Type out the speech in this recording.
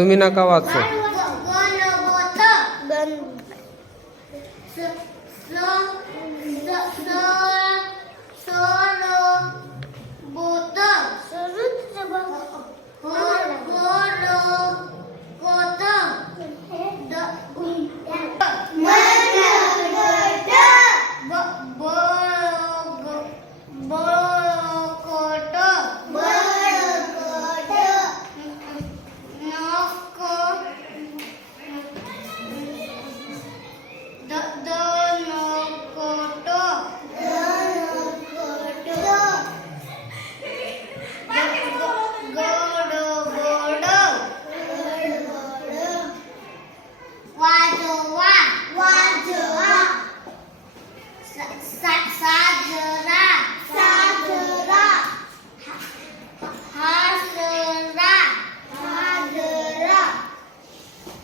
তুমি না কাওয়াচ্ছ Slow, slow, slow.